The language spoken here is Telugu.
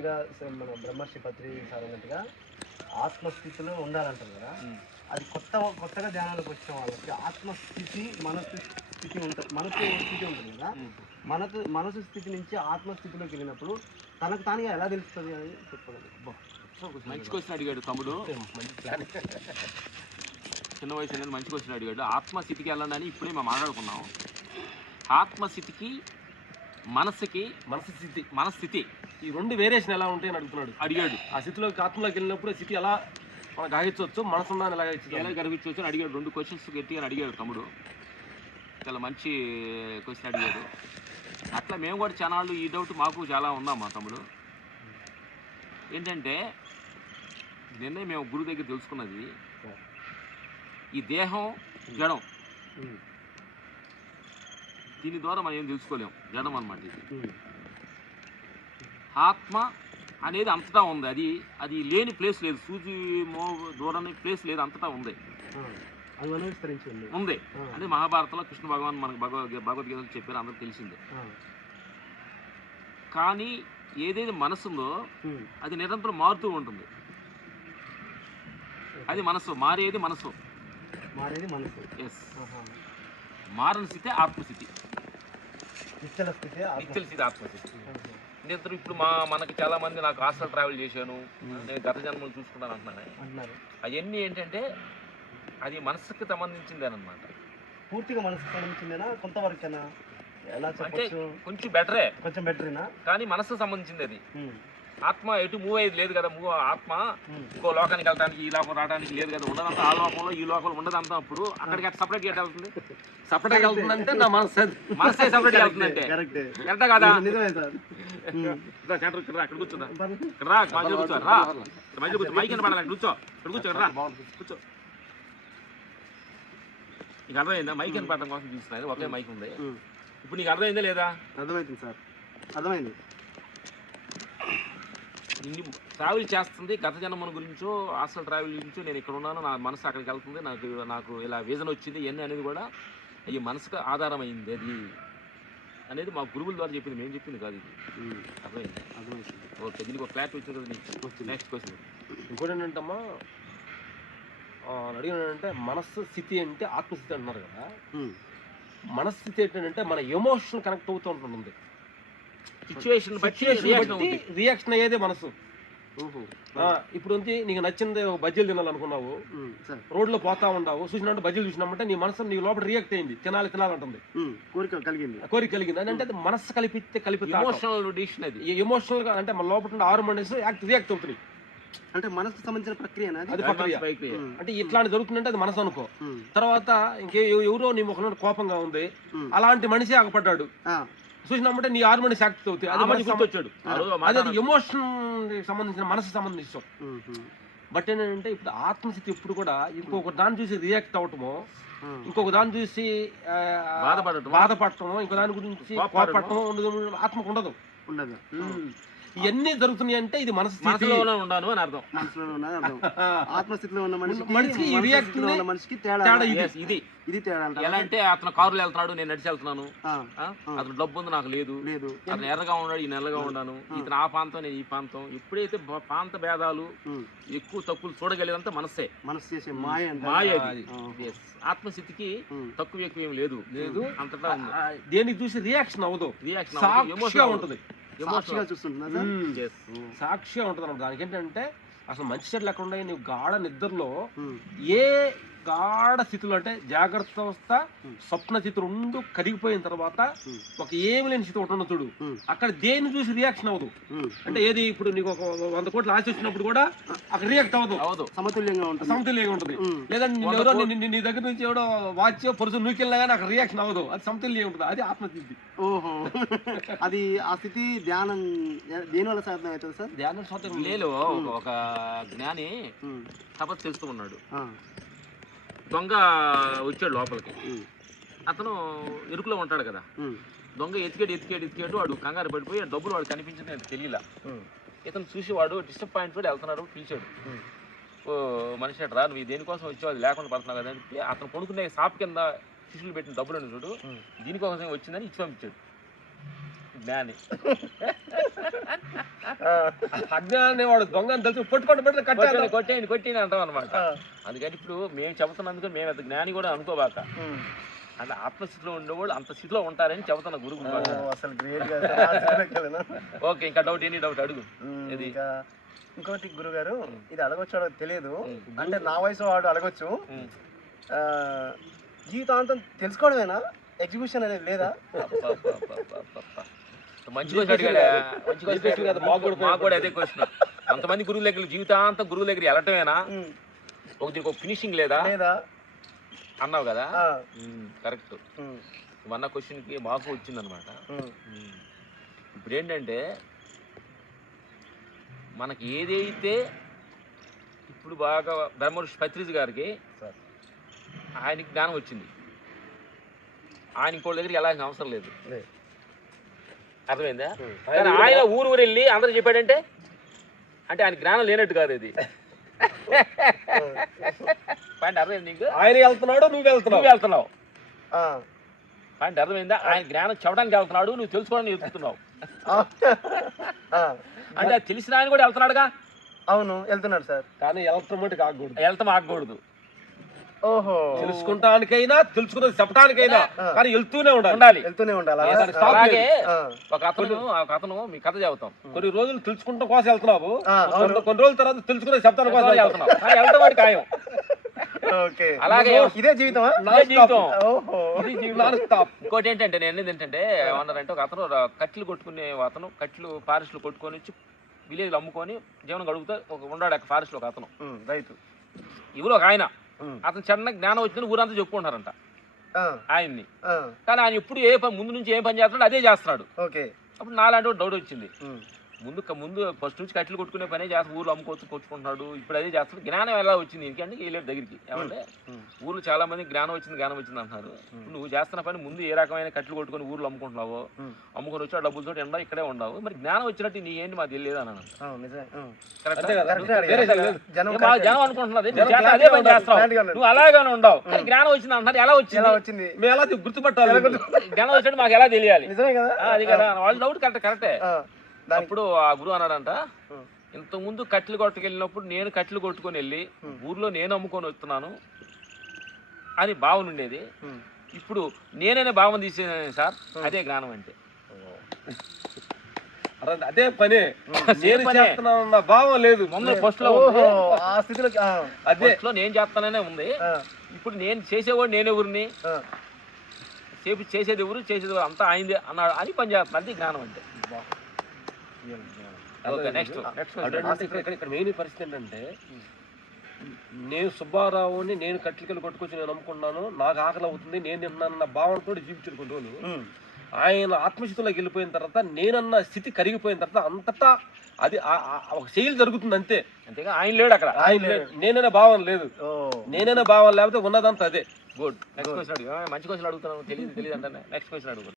అన్నట్టుగా మన బ్రహ్మర్షి పత్రి సార్ అన్నట్టుగా ఆత్మస్థితిలో ఉండాలంటారు కదా, అది కొత్తగా ధ్యానాలకు వచ్చిన వాళ్ళకి ఆత్మస్థితి మనసు స్థితి ఉంటుంది, మనసు స్థితి ఉంటుంది కదా, మనసు స్థితి నుంచి ఆత్మస్థితిలోకి వెళ్ళినప్పుడు తనకు తానుగా ఎలా తెలుస్తుంది అని చెప్పగలరు. మంచి క్వశ్చన్ అడిగాడు తమ్ముడు, మంచి ప్లాన్. చిన్న వయసు అనేది మంచి క్వశ్చన్ అడిగాడు. ఆత్మస్థితికి వెళ్ళండి అని ఇప్పుడే మేము మాట్లాడుకున్నాం. ఆత్మస్థితికి మనస్థితి ఈ రెండు వేరియేషన్ ఎలా ఉంటాయని అడిగాడు. ఆ స్థితిలోకి ఆత్మలోకి వెళ్ళినప్పుడు స్థితి ఎలా మనం గ్రహించవచ్చు, మనసున్నా ఎలా గ్రహించవచ్చు అని అడిగాడు. 2 క్వశ్చన్స్ గట్టిగా అడిగాడు తమ్ముడు, చాలా మంచి క్వశ్చన్ అడిగాడు. అట్లా మేము కూడా చాలాళ్ళు ఈ డౌట్ మాకు చాలా ఉందాం మా తమ్ముడు. ఏంటంటే నిన్నే మేము గురువు దగ్గర తెలుసుకున్నది, ఈ దేహం జడం, దీని ద్వారా మనం ఏం తెలుసుకోలేము, జడం అన్నమాట ఇది. ఆత్మ అనేది అంతటా ఉంది, అది లేని ప్లేస్ లేదు, సూచి దూరం ప్లేస్ లేదు, అంతటా ఉంది ఉంది. అది మహాభారతంలో కృష్ణ భగవాన్ మనకు భగవద్గీతలో చెప్పారు, అందరికి తెలిసిందే. కానీ ఏదైతే మనసు ఉందో అది నిరంతరం మారుతూ ఉంటుంది. అది మనసు, మారేది మనసు. ఎస్, మారని స్థితి ఆత్మస్థితి, నిశ్చల స్థితి ఆత్మస్థితి. నిరంతరం ఇప్పుడు మనకి చాలా మంది నాకు హాస్టల్ ట్రావెల్ చేశాను, నేను గత జన్మలు చూసుకున్నాను అంటున్నాను. అవన్నీ ఏంటంటే అది మనసుకి సంబంధించింది అనమాట. పూర్తిగా మనసుకు సంబంధించిందేనా కొంతవరకేనా? అంటే కొంచెం బెటరేనా, కానీ మనసుకు సంబంధించింది అది. ఆత్మ ఎటు మూవ్ అయ్యేది లేదు కదా, ఆత్మ ఇంకో లోకానికి వెళ్ళడానికి, ఈ లోకం రావడానికి లేదు కదా, ఉండదంతా ఆ లోకంలో ఈ లోకంలో ఉండదంతా. అప్పుడు అక్కడికి అట్లా సపరేట్ గా వెళ్తుంది, సపరేట్ వెళ్తుందంటే నా మనసే సపరేట్ వెళ్తుందంటే కరెక్ట్ కదా. అక్కడ కూర్చోదా, రా మధ్యలో కూర్చో, రా మధ్యలో కూర్చో, మైక్ అని పడాలి, కూర్చో ఇక్కడ కూర్చో, రా కూర్చో. నీకు అర్థమైందా? మైక్ అని పడడం కోసం చూస్తున్నది, ఒకే మైక్ ఉంది. ఇప్పుడు నీకు అర్థమైందా లేదా? అర్థమైంది సార్, అర్థమైంది. ఇన్ని ట్రావెల్ చేస్తుంది, గత జన్మల గురించో హాస్టల్ ట్రావెల్ గురించో, నేను ఇక్కడ ఉన్నాను, నా మనసు అక్కడికి వెళ్తుంది, నాకు ఇలా విజన్ వచ్చింది, ఇవన్నీ అనేది కూడా ఈ మనసుకు ఆధారమైంది అది అనేది మా గురువుల ద్వారా చెప్పింది, మేము చెప్పింది కాదు ఇది. అర్థమైంది? ఓకే, దీనికి ఒక క్లారిటీ వచ్చింది కదా నీకు. నెక్స్ట్ క్వశ్చన్ ఇంకోటి ఏంటంటమ్మా అడిగినంటే, మనస్సు స్థితి అంటే ఆత్మస్థితి అంటున్నారు కదా, మనస్థితి ఏంటంటే మన ఎమోషన్ కనెక్ట్ అవుతూ ఉంటుంది, సిచ్యువేషన్ బట్టి రియాక్షన్ అయ్యేదే మనసు. ఇప్పుడు నీకు నచ్చింది బజ్జీలు తినాలనుకున్నావు, రోడ్లో పోతా ఉన్నావు, చూసినట్టు బజ్జీలు చూసినామంటే నీ మనసు నీ లోపల రియాక్ట్ అయింది, తినాలంటుంది, కోరిక కలిగింది అని అంటే మనసు కలిపితే ఎమోషనల్ గా అంటే మన లోపల హార్మోన్స్ రియాక్ట్ అవుతుంది. అంటే మనసుకు సంబంధించిన ప్రక్రియ అది ప్రక్రియ. అంటే ఇట్లాంటి జరుగుతుందంటే అది మనసు అనుకో. తర్వాత ఎవరో నీ ముఖంలో కోపంగా ఉంది, అలాంటి మనిషి ఆగపడ్డాడు, చూసినామంటే నీ హార్మోన్స్ యాక్ట్ అవుతాయి, అది ఎమోషన్ సంబంధించిన మనసు సంబంధించాం. బట్ ఏంటంటే ఇప్పుడు ఆత్మస్థితి ఎప్పుడు కూడా ఇంకొక దాన్ని చూసి రియాక్ట్ అవటమో, ఇంకొక దాన్ని చూసి బాధపడటమో, ఇంకో దాని గురించి కోపడటమో ఆత్మకు ఉండదు. ఇవన్నీ జరుగుతున్నాయి అంటే ఇది మనసులో ఉన్నాను అని అర్థం. ఆత్మస్థితిలో ఉన్న మనిషికి ఇది తేడా. ఎలా అంటే అతను కారులో వెళ్తున్నాడు, నేను నడిచి వెళ్తున్నాను, అతను డబ్బు ఉంది నాకు లేదు, అతను ఎర్రగా ఉన్నాడు, ఈ నెల్లగా ఉన్నాను, ఇతను ఆ ప్రాంతం నేను ఈ ప్రాంతం. ఎప్పుడైతే ప్రాంత భేదాలు ఎక్కువ తక్కువలు చూడగలిగేదంతా మనసే, మనసు చేసే మాయ. ఆత్మస్థితికి తక్కువ ఎక్కువ ఏం లేదు, అంతటా దేనికి చూసి రియాక్షన్ అవ్వదు, రియాక్షన్ ఉంటుంది, సాక్షిగా చూస్తుంటున్నా, సాక్షిగా ఉంటుంది అన్నమాట. దానికి ఏంటంటే అసలు మంచి చెట్లు ఎక్కడ ఉన్నాయి, నువ్వు గాఢ నిద్రలో ఏ గాఢ స్థితిలో అంటే జాగ్రత్త అవస్థ, స్వప్న స్థితి రెండు కరిగిపోయిన తర్వాత ఒక ఏమి లేని స్థితి ఒకటి చూడు, అక్కడ దేన్ని చూసి రియాక్షన్ అవ్వదు. అంటే ఏది ఇప్పుడు నీకు ఒక 100 కోట్లు ఆశ వచ్చినప్పుడు కూడా అక్కడ రియాక్ట్ అవ్వదు, సమతుల్యంగా ఉంటుంది. లేదా ఎవరో నీ దగ్గర నుంచి ఎవడో వాచ్ పరుసు నూకెళ్ళినా కానీ అక్కడ రియాక్షన్ అవ్వదు, అది సమతుల్యంగా ఉంటుంది, అది ఆత్మస్థితి. ఓహో, అది ఆ స్థితి ధ్యానం దేనివల్ల సాధన అవుతుంది సార్? ధ్యానం సాధన లేదు, ఒక జ్ఞాని తపస్సు చేస్తూ ఉన్నాడు, దొంగ వచ్చాడు లోపలికి, అతను ఇరుకులో ఉంటాడు కదా, దొంగ ఎతికాడు, వాడు కంగారు పడిపోయి డబ్బులు వాడు కనిపించింది నాకు తెలియలా. ఇతను చూసి వాడు డిసప్పాయింట్ తోటి వెళ్తున్నాడు, పిలిచాడు, ఓ మనిషి రా నువ్వు దేనికోసం వచ్చావు, అది లేకుండా పడుతున్నావు కదా అని. అతను కొనుక్కునే షాప్ కింద శిష్యులు పెట్టిన డబ్బులు చూడు, దీనికోసం వచ్చిందని ఇచ్చి పంపించాడు జ్ఞాని. అజ్ఞాని వాడు దొంగ అని తెలిసి పట్టుకోండి పెట్టి కట్టాలి. కొట్టేయండి అంటాం అనమాట. అందుకని ఇప్పుడు మేము చెబుతున్నందుకు మేము అంత జ్ఞాని కూడా అనుకోబాక, అంటే ఆత్మస్థితిలో ఉండేవాళ్ళు అంత స్థితిలో ఉంటారని చెబుతున్న గురువు. అసలు గ్రేట్. ఓకే, ఇంకా డౌట్ ఎనీ డౌట్ అడుగు. ఇది ఇంకోటి గురుగారు, ఇది అడగొచ్చు తెలియదు, అంటే నా వయసు వాడు అడగొచ్చు. జీవితాంతం తెలుసుకోవడమేనా, ఎగ్జిక్యూషన్ అనేది లేదా? మంచి క్వశ్చన్ అడిగాడా, మంచి క్వశ్చన్. మాకు కూడా అదే క్వశ్చన్. అంతమంది గురువుల దగ్గర జీవితాంతం గురువుల దగ్గర వెళ్ళటమేనా, దీనికి ఒక ఫినిషింగ్ లేదా అన్నావు కదా. కరెక్ట్. అన్న క్వశ్చన్కి మాకు వచ్చిందనమాట. ఇప్పుడు ఏంటంటే మనకి ఏదైతే ఇప్పుడు బాగా బ్రహ్మర్షి పత్రిజీ గారికి ఆయనకి జ్ఞానం వచ్చింది, ఆయన ఇంకోళ్ళ దగ్గరికి వెళ్ళాల్సిన అవసరం లేదు. అర్థమైందా? కానీ ఆయన ఊరు వెళ్ళి అందరూ చెప్పాడంటే అంటే ఆయన జ్ఞానం లేనట్టు కాదు అది. పాయింట్ అర్థమైంది నీకు? ఆయన వెళ్తున్నాడు, నువ్వు వెళ్తున్నావు. పాయింట్ అర్థమైందా? ఆయన జ్ఞానం చెప్పడానికి వెళ్తున్నాడు, నువ్వు తెలుసుకోవడానికి ఎదుగుతున్నావు. అంటే తెలిసిన ఆయన కూడా వెళ్తున్నాడుగా. అవును, వెళ్తున్నాడు సార్. కానీ వెళ్తాం ఆగకూడదు. ఓహో, తెలుసుకుంటానికైనా తెలుసుకున్నది చెప్పడానికైనా కానీ వెళ్తూనే ఉండాలి. అలాగే ఒక అతను మీ కథ చెబుతాం, కొన్ని రోజులు తెలుసుకుంటాం కోసం వెళ్తున్నావు, కొన్ని రోజుల తర్వాత తెలుసుకున్నది చెప్తాను కోసం వెళ్తున్నావు. వెళ్తాం వాడి ఖాయం. అలాగే ఇదే జీవితం. ఇంకోటి ఏంటంటే నేను ఏంటంటే ఏమన్నారంటే, ఒక అతను కట్లు కొట్టుకునే అతను కట్లు ఫారెస్ట్లు కొట్టుకొని వచ్చి విలేజ్లో అమ్ముకొని జీవనం గడుపుతా ఉన్నాడు ఫారెస్ట్ లో ఒక అతను రైతు. ఎవరు ఒక ఆయన, అతను చిన్న జ్ఞానం వచ్చిందని ఊరంతా చెప్పుకుంటారంట ఆయన్ని. కానీ ఆయన ఎప్పుడు ముందు నుంచి ఏం పని చేస్తున్నాడు అదే చేస్తున్నాడు. అప్పుడు నాలాంటి డౌట్ వచ్చింది. ముందు ఫస్ట్ నుంచి కట్టెలు కొట్టుకునే పనే చేస్తా, ఊర్లో అమ్ముకోవచ్చు కొట్టుకుంటున్నాడు, ఇప్పుడు అదే చేస్తాడు. జ్ఞానం ఎలా వచ్చింది ఎందుకంటే వెళ్ళాడు దగ్గరికి. ఏమంటే ఊర్లో చాలా మంది జ్ఞానం వచ్చింది అంటున్నారు. నువ్వు చేస్తున్న పని ముందు ఏ రకమైన కట్టెలు కొట్టుకొని ఊర్లో అమ్ముకుంటున్నావు, అమ్ముకొని వచ్చి ఆ డబ్బులతో ఎండా ఇక్కడే ఉండవు, మరి జ్ఞానం వచ్చినట్టు నీ ఏంటి మాకు తెలియదు అన్నాను. జనం అనుకుంటున్నది అదే పని చేస్తావు, నువ్వు అలాగానే ఉండవు, కానీ జ్ఞానం వచ్చింది అంటున్నారు. ఎలా వచ్చింది మేము ఎలా గుర్తుపట్టాలి? జ్ఞానం వచ్చినట్టు మాకు ఎలా తెలియాలి? అది కదా వాళ్ళ డౌట్. కరెక్టే. అప్పుడు ఆ గురువు అన్నాడంట, ఇంతకుముందు కట్టెలు కొట్టుకెళ్ళినప్పుడు నేను కట్టెలు కొట్టుకొని వెళ్ళి ఊర్లో నేను అమ్ముకొని వస్తున్నాను అని భావన ఉండేది. ఇప్పుడు నేనైనా భావన తీసేది సార్, అదే జ్ఞానం అంటే. అదే పని నేను భావం లేదు. ముందు ఫస్ట్ లో నేను చేస్తాననే ఉంది. ఇప్పుడు నేను చేసేవాడు నేనెవరిని, చేసేది ఎవరు చేసేది ఎవరు అంతా ఆయనదే అన్నాడు అని పని చేస్తాను. అది జ్ఞానం అంటే. ఇక్కడ మెయిన్ పరిస్థితి ఏంటంటే, నేను సుబ్బారావుని నేను కట్లికలు కొట్టుకొచ్చి నేను నమ్ముకున్నాను, నాకు ఆకలి అవుతుంది, నేను తింటున్నాను అన్న భావనతో జీవించిన కొన్ని రోజులు. ఆయన ఆత్మస్థితిలోకి వెళ్ళిపోయిన తర్వాత నేనన్న స్థితి కరిగిపోయిన తర్వాత అంతటా అది ఒక శైలి జరుగుతుంది అంతే. అంతేగా ఆయన లేడు అక్కడ. ఆయన లేడు, నేనైనా భావం లేదు. నేనైనా భావం లేకపోతే ఉన్నదంతా అదే. గుడ్. నెక్స్ట్ క్వశ్చన్ అడుగు. మంచి క్వశ్చన్ అడుగుతున్నాను, తెలియదు అంటే నెక్స్ట్ క్వశ్చన్ అడుగు.